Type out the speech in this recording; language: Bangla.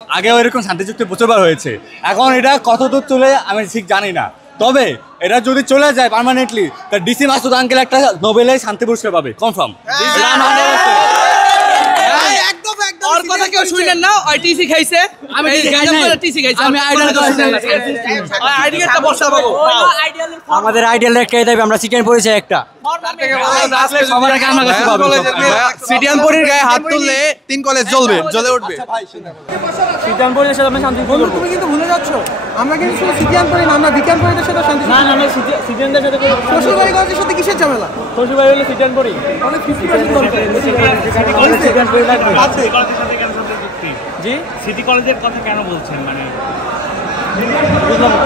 আগেও এরকম শান্তি চুক্তি প্রচুরবার হয়েছে, এখন এটা কতদূর চলে আমি ঠিক জানি না। তবে এটা যদি চলে যায় পার্মানেন্টলি, তার ডিসি মাসুদ আঙ্কেল একটা নোবেলে শান্তি পুরস্কার পাবে কনফার্ম। ওর কথা কেউ শুনেন না, ওই টিসি খাইছে, আমি টিসি খাইছে, আমি আইডিয়াটা বর্ষা পাবো। আমাদের আইডিয়াল একটাই দেবে, আমরা সিটিয়ান পরিচয় একটা সিটিয়ান পরির গায়ে হাত তুললে 3 কলেজ জ্বলবে, জ্বলে উঠবে। সিটিয়ান পরিচয়ের সাথে আমরা শান্তি বন্ধু তুমি কিন্তু ভুলে যাচ্ছ, আমরা কিন্তু শুধু সিটিয়ান পরি না, আমরা বিজ্ঞান পরিদের সাথে শান্তি। না না, আমরা সিটিয়ানদের সাথে শ্বশুরবাড়ি কলেজের সাথে কিসের ঝামেলা? শ্বশুরবাড়ি হলে সিটিয়ান পরি, অনেক 50% দরকার। সিটিয়ান পরি লাগবে। জি সিটি কলেজের কথা কেন বলছেন, মানে বুঝলাম না।